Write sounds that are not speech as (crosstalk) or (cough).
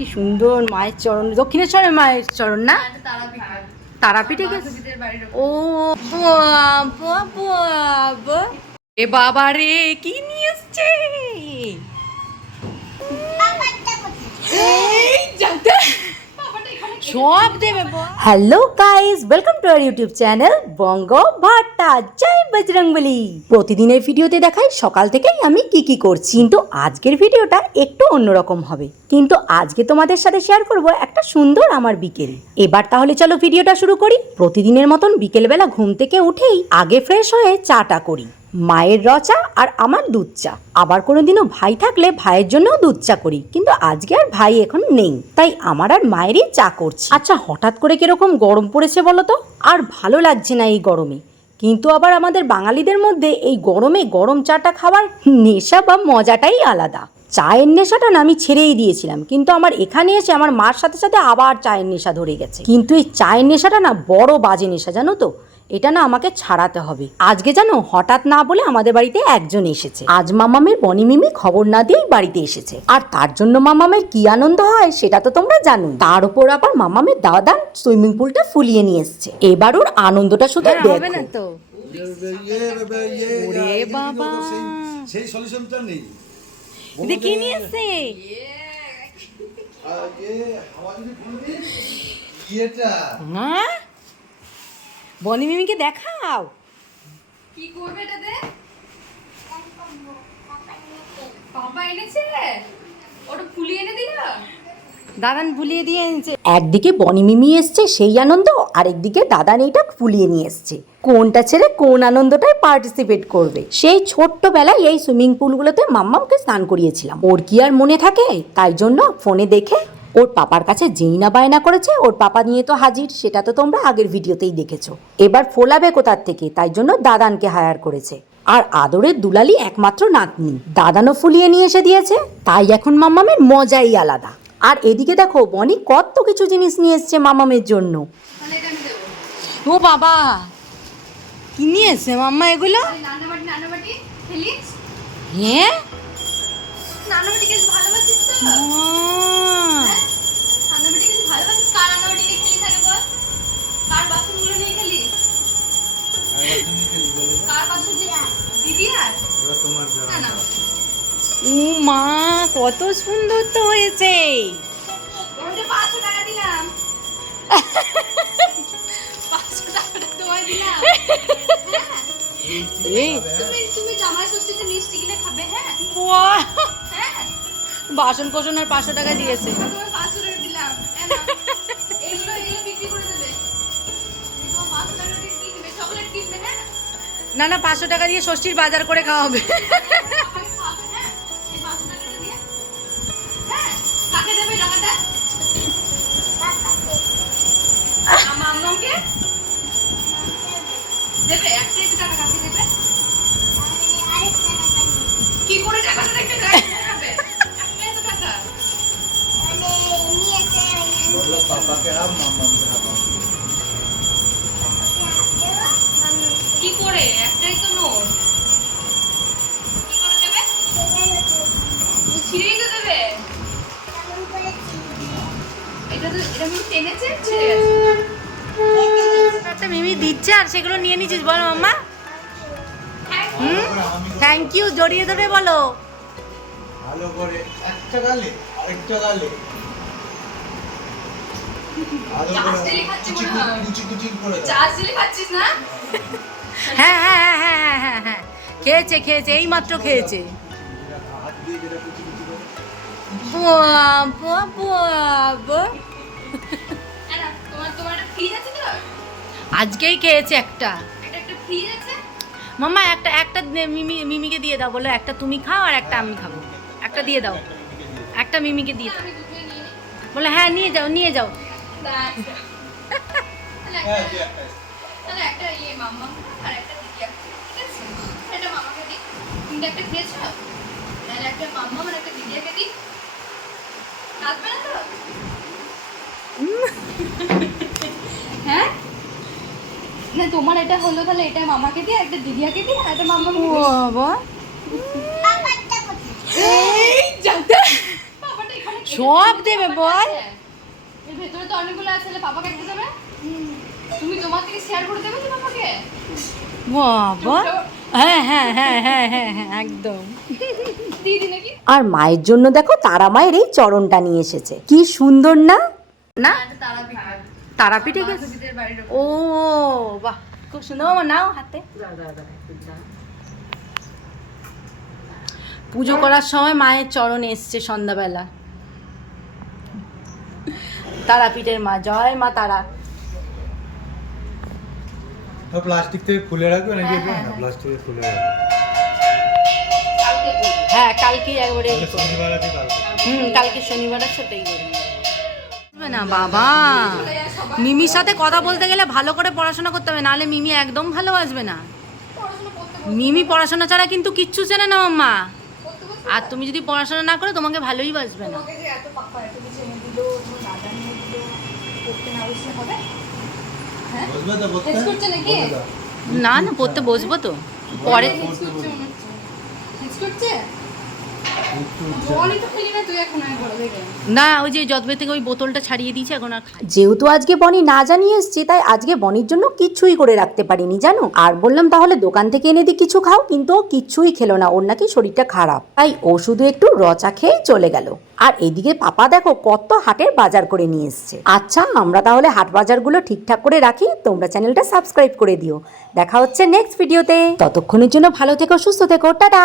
কি সুন্দর মায়ের চরণ দক্ষিণেশ্বরের মায়ের চরণ না? তারাপীঠে। গেছে? ও এ বাবা রে কি নিয়ে এসছে এই যাতে সব দেবে hello guys welcome to our YouTube channel Banga Bhatta জয় বজরংবলী প্রতিদিনের ভিডিওতে দেখাই সকাল থেকেই আমি কি কি করছি। কিন্তু আজকের ভিডিওটা একটু অন্যরকম হবে। কিন্তু আজকে তোমাদের সাথে শেয়ার করব একটা সুন্দর আমার বিকেল। এবার তাহলে চলো ভিডিওটা শুরু করি। প্রতিদিনের মতন বিকেলবেলা ঘুম থেকে উঠেই আগে ফ্রেশ হয়ে চাটা করি। মায়ের রচা আর আমার দুধ চা। আবার কোনো দিনও ভাই থাকলে ভাইয়ের জন্যও দুধ চা করি কিন্তু আজকে আর ভাই এখন নেই তাই আমার আর মায়েরই চা করছি। আচ্ছা হঠাৎ করে কীরকম গরম পড়েছে বলো তো? আর ভালো লাগছে না এই গরমে কিন্তু আবার আমাদের বাঙালিদের মধ্যে এই গরমে গরম চাটা খাওয়ার নেশা বা মজাটাই আলাদা। চায়ের নেশাটা না আমি ছেড়েই দিয়েছিলাম কিন্তু আমার এখানে এসে আমার মার সাথে সাথে আবার চায়ের নেশা ধরে গেছে। কিন্তু এই চায়ের নেশাটা না বড় বাজে নেশা জানো তো? এটা না আমাকে ছাড়াতে হবে। আজকে জানো হঠাৎ না বলে আমাদের বাড়িতে একজন এসেছে। আজ মামামের বনি মিমি খবর না দিয়েই বাড়িতে এসেছে। আর তার জন্য মামামের কি আনন্দ হয় সেটা তো তোমরা জানো তার উপর আবার মামামের দাদান সুইমিং পুলটা ফুলিয়ে নিয়ে এসছে। এবার ওর আনন্দটা শুধু হবে না তো। বাবা। সেই সলিউশনটা নেই। এটা নিয়ে এসছে আগে হাওয়া যদি বলবি ইয়েটা হ্যাঁ? বনি মিমিকে দেখাও। কি করবে এটাতে? পাপা এনেছে? ওটা ফুলিয়ে এনে দিল? দাদান ফুলিয়ে দিয়ে এনেছে। একদিকে বনি মিমি এসছে সেই আনন্দ আরেকদিকে দাদান এইটা ফুলিয়ে নিয়ে এসছে। কোনটা ছেড়ে কোন আনন্দটায় পার্টিসিপেট করবে? সেই ছোট্টবেলায় এই সুইমিং পুলগুলোতে মাম্মামকে স্নান করিয়েছিলাম। ওর কি আর মনে থাকে? তাই জন্য ফোনে দেখে ওর পাপার কাছে যেই না বায়না করেছে ওর পাপা নিয়ে তো হাজির সেটা তো তোমরা আগের ভিডিওতেই দেখেছ। এবার ফোলাবে কোথার থেকে? তাই জন্য দাদানকে হায়ার করেছে। আর আদরের দুলালি একমাত্র নাতনি। দাদানও ফুলিয়ে নিয়ে এসে দিয়েছে তাই এখন মাম্মামের মজাই আলাদা। আর এদিকে দেখো বনি কত কিছু জিনিস নিয়ে এসছে মামামের জন্য। ও বাবা! কি নিয়ে এসছে মাম্মা এগুলো? হ্যাঁ? নানাবাটি খেলতে ভালোবাসিস তো? হ্যাঁ? নানাবাটি ভালোবাসিস? কার নানাবাটি নিয়ে আগে বল? কার বাসনগুলো নিয়ে খেলিস? কার বাসন দিদি আর? না না। ও মা কত সুন্দর তো হয়েছে। পাঁচশো টাকা দিলাম। পাঁচশো টাকাটা তোমায় দিলাম। হ্যাঁ? এই, তুমি তুমি জামাই ষষ্ঠীতে মিষ্টি কিনে খাবে হ্যাঁ! হ্যাঁ বাসন কোসন আর পাঁচশো টাকা দিয়েছে। না না, পাঁচশো টাকা দিয়ে ষষ্ঠীর বাজার করে খাওয়া হবে। দেবে, একটাই টাকা কাকে দেবে কি করে টাকাটা রেখে দেয় দেবে একটাই তো টাকা বলল পাপাকে হাম মামাকে হাম কি করে একটাই তো নোট কি করে দেবে ও ছিঁড়েই তো দেবে এটা তো এটা আমি টেনেছে ছিঁড়ে গেছে একটা মিমি দিচ্ছে আর সেগুলো নিয়ে নিচ্ছিস বল মাম্মা। হুম? থ্যাংক ইউ জড়িয়ে ধরে বলো। ভালো করে একটা গালে আরেকটা গালে। হয়। হ্যাঁ হ্যাঁ হ্যাঁ হ্যাঁ হ্যাঁ হ্যাঁ খেয়েছে খেয়েছে এই মাত্র খেয়েছে যেটা কুচি আজকেই খেয়েছে একটা। একটা একটা মাম্মা একটা একটা মিমি মিমিকে দিয়ে দাও বলো একটা তুমি খাও আর একটা আমি খাব। একটা দিয়ে দাও। একটা মিমিকে দিয়ে দাও। বলে হ্যাঁ নিয়ে যাও নিয়ে যাও। একটা- (laughs) (laughs) না তোমার এটা হলো তাহলে এটা মামাকে দিই একটা দিদিয়াকে দিই আর একটা মাম্মা বাবা। এই যাতে সব দেবে বল। এর ভেতরে তো অনেকগুলো আছে তাহলে পাপাকে একটা দেবে? তুমি তোমার থেকে শেয়ার করে দেবে তো পাপাকে বাবা। হ্যাঁ হ্যাঁ হ্যাঁ হ্যাঁ হ্যাঁ হ্যাঁ একদম। আর মায়ের জন্য দেখো তারা মায়ের এই চরণটা নিয়ে এসেছে। কি সুন্দর না? না তারা তারাপীঠে গেছে? ও বাহ খুব সুন্দর। মামা নাও হাতে। পুজো করার সময় মায়ের চরণ এসছে সন্ধ্যাবেলা। তারাপীঠের মা জয় মা তারা। প্লাস্টিক থেকে খুলে রাখবে নাকি? প্লাস্টিক থেকে খুলে রাখবে। কালকে হ্যাঁ কালকে একবারে হুম কালকে শনিবার আছে তাই না বাবা। মিমির সাথে কথা বলতে গেলে ভালো করে পড়াশোনা করতে হবে নাহলে মিমি একদম ভালো আসবে না। মিমি পড়াশোনা ছাড়া কিন্তু কিচ্ছু চেনে না মাম্মা। আর তুমি যদি পড়াশোনা না করো তোমাকে ভালোই বাসবে না। হ্যাঁ। না না পড়তে বসবো তো। পরে না ওই যে যতবে থেকে ওই বোতলটা ছাড়িয়ে দিয়েছে এখন আর যেহেতু আজকে বনি না জানিয়ে এসছি তাই আজকে বনির জন্য কিচ্ছুই করে রাখতে পারিনি জানো? আর বললাম তাহলে দোকান থেকে এনে দিই কিছু খাও কিন্তু ও কিচ্ছুই খেলো না ওর নাকি শরীরটা খারাপ। তাই ও শুধু একটু রচা খেয়ে চলে গেল। আর এদিকে পাপা দেখো কত হাটের বাজার করে নিয়ে এসছে। আচ্ছা আমরা তাহলে হাট বাজারগুলো ঠিকঠাক করে রাখি তোমরা চ্যানেলটা সাবস্ক্রাইব করে দিও। দেখা হচ্ছে নেক্সট ভিডিওতে ততক্ষণের জন্য ভালো থেকো সুস্থ থেকো টাটা!